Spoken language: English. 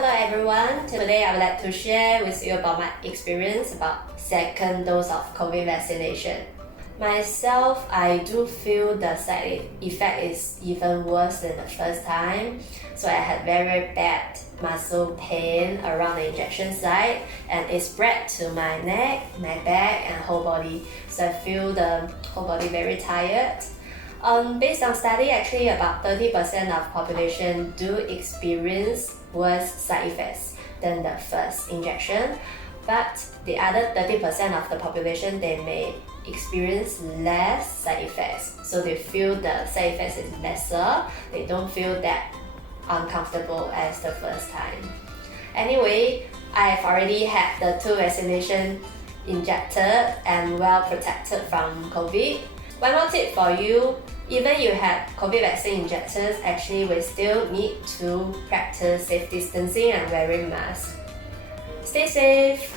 Hello everyone, today I would like to share with you about my experience about second dose of COVID vaccination. Myself, I do feel the side effect is even worse than the first time. So I had very bad muscle pain around the injection site and it spread to my neck, my back and whole body. So I feel the whole body very tired. Based on study, actually about 30% of population do experience worse side effects than the first injection, but the other 30% of the population, they may experience less side effects. So they feel the side effects is lesser, they don't feel that uncomfortable as the first time. Anyway, I've already had the 2 vaccination injected and well protected from COVID. One more tip for you, even you have COVID vaccine injectors, actually we still need to practice safe distancing and wearing masks. Stay safe!